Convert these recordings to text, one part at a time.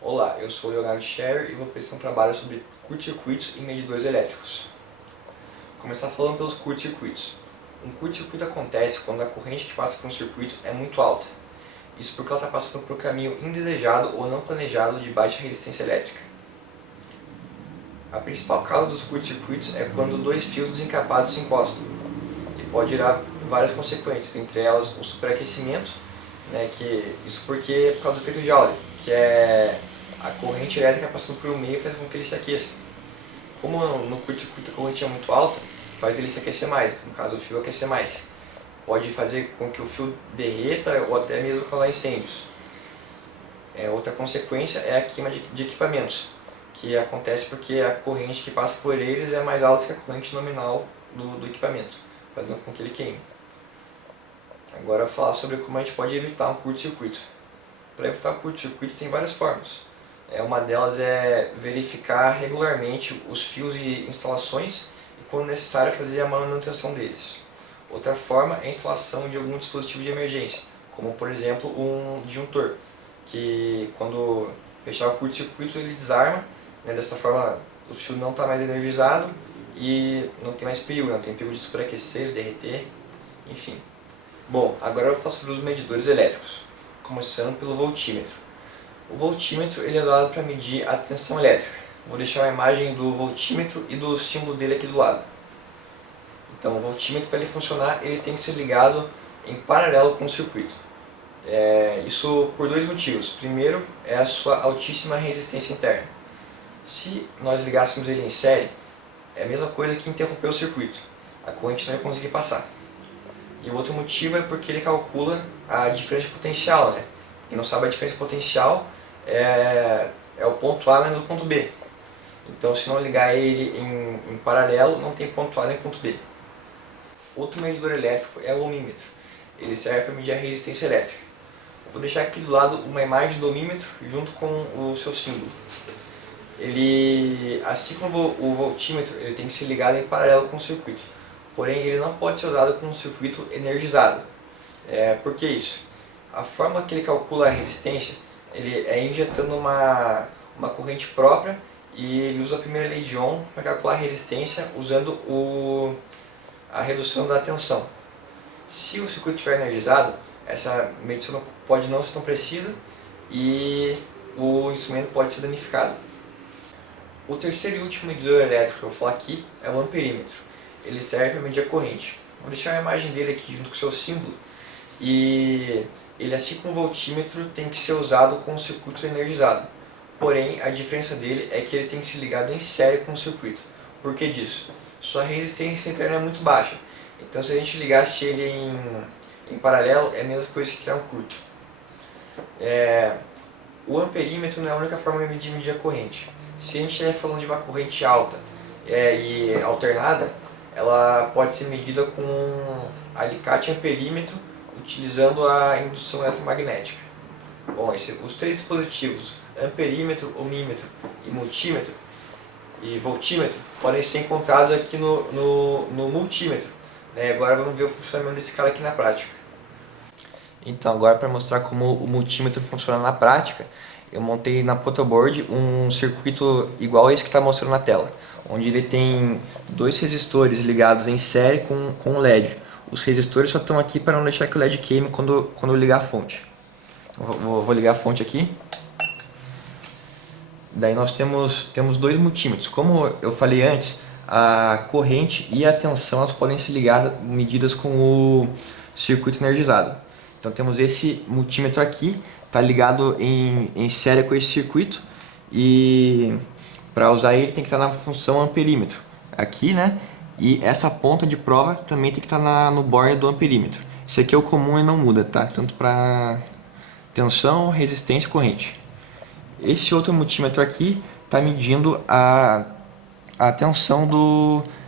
Olá, eu sou o Leonardo Scher e vou apresentar um trabalho sobre curto-circuitos e medidores elétricos. Vou começar falando pelos curto-circuitos. Um curto-circuito acontece quando a corrente que passa por um circuito é muito alta. Isso porque ela está passando por um caminho indesejado ou não planejado de baixa resistência elétrica. A principal causa dos curto-circuitos é quando dois fios desencapados se encostam, e pode gerar várias consequências, entre elas o superaquecimento, isso porque por causa do efeito Joule, que é a corrente elétrica passando por um meio faz com que ele se aqueça. Como no curto-circuito a corrente é muito alta, faz ele se aquecer mais, no caso o fio aquecer mais. Pode fazer com que o fio derreta ou até mesmo causar incêndios. Outra consequência é a queima de equipamentos, que acontece porque a corrente que passa por eles é mais alta que a corrente nominal do equipamento, fazendo com que ele queime. Agora eu vou falar sobre como a gente pode evitar um curto-circuito. Para evitar um curto-circuito tem várias formas. Uma delas é verificar regularmente os fios e instalações e, quando necessário, fazer a manutenção deles. Outra forma é a instalação de algum dispositivo de emergência, como por exemplo um disjuntor, que quando fechar o curto-circuito ele desarma, dessa forma o fio não está mais energizado e não tem mais perigo, não tem perigo de superaquecer, derreter, enfim. Bom, agora eu vou falar sobre os medidores elétricos, começando pelo voltímetro. O voltímetro ele é usado para medir a tensão elétrica. Vou deixar uma imagem do voltímetro e do símbolo dele aqui do lado. Então, o voltímetro, para ele funcionar, ele tem que ser ligado em paralelo com o circuito. Isso por dois motivos. Primeiro, é a sua altíssima resistência interna. Se nós ligássemos ele em série, é a mesma coisa que interromper o circuito. A corrente não ia conseguir passar. E o outro motivo é porque ele calcula a diferença de potencial. Quem não sabe, a diferença de potencial é o ponto A menos o ponto B. Então, se não ligar ele em paralelo, não tem ponto A nem ponto B. Outro medidor elétrico é o ohmímetro. Ele serve para medir a resistência elétrica. Vou deixar aqui do lado uma imagem do ohmímetro junto com o seu símbolo. Ele, assim como o voltímetro, ele tem que ser ligado em paralelo com o circuito. Porém, ele não pode ser usado com um circuito energizado. Por que isso? A forma que ele calcula a resistência, ele é injetando uma corrente própria e ele usa a primeira lei de Ohm para calcular a resistência usando a redução da tensão. Se o circuito estiver energizado, essa medição pode não ser tão precisa e o instrumento pode ser danificado. O terceiro e último medidor elétrico que eu vou falar aqui é o amperímetro. Ele serve para medir a corrente. Vou deixar a imagem dele aqui junto com o seu símbolo. E ele, assim como o voltímetro, tem que ser usado com o circuito energizado. Porém, a diferença dele é que ele tem que ser ligado em série com o circuito. Por que disso? Sua resistência interna é muito baixa. Então, se a gente ligasse ele em paralelo, é a mesma coisa que criar um curto. O amperímetro não é a única forma de medir a corrente. Se a gente estiver falando de uma corrente alta e alternada, ela pode ser medida com alicate amperímetro utilizando a indução eletromagnética. Bom, os três dispositivos, amperímetro, ohmímetro e multímetro e voltímetro, podem ser encontrados aqui no multímetro. Agora vamos ver o funcionamento desse cara aqui na prática. Então, agora para mostrar como o multímetro funciona na prática, eu montei na protoboard um circuito igual a esse que está mostrando na tela, onde ele tem dois resistores ligados em série com o LED. Os resistores só estão aqui para não deixar que o LED queime quando eu ligar a fonte. Vou ligar a fonte aqui. Daí nós temos dois multímetros. Como eu falei antes, a corrente e a tensão elas podem ser medidas com o circuito energizado. Então temos esse multímetro aqui, está ligado em série com esse circuito, e para usar ele tem que estar na função amperímetro aqui, e essa ponta de prova também tem que estar no borne do amperímetro. Isso aqui é o comum e não muda, tá? Tanto para tensão, resistência e corrente. Esse outro multímetro aqui está medindo a tensão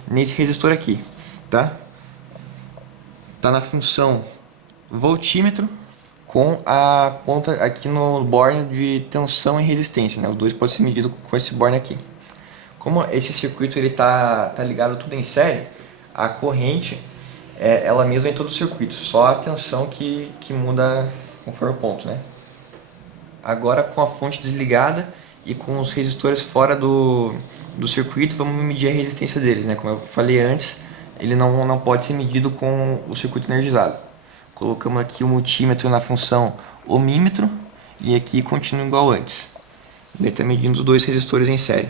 nesse resistor aqui, tá? Tá na função voltímetro com a ponta aqui no borne de tensão e resistência, Os dois podem ser medidos com esse borne aqui. Como esse circuito ele tá ligado tudo em série, a corrente ela mesma em todo o circuito, só a tensão que muda conforme o ponto, Agora, com a fonte desligada e com os resistores fora do circuito, vamos medir a resistência deles, né? Como eu falei antes, ele não pode ser medido com o circuito energizado. Colocamos aqui o multímetro na função ohmímetro e aqui continua igual antes. Daí está medindo os dois resistores em série.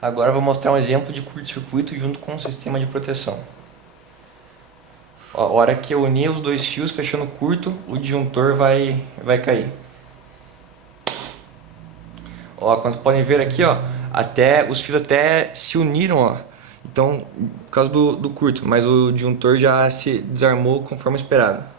Agora eu vou mostrar um exemplo de curto-circuito junto com um sistema de proteção. A hora que eu unir os dois fios fechando curto, o disjuntor vai cair. Ó, como vocês podem ver aqui, ó, os fios até se uniram, ó. Então, por causa do curto, mas o disjuntor já se desarmou conforme esperado.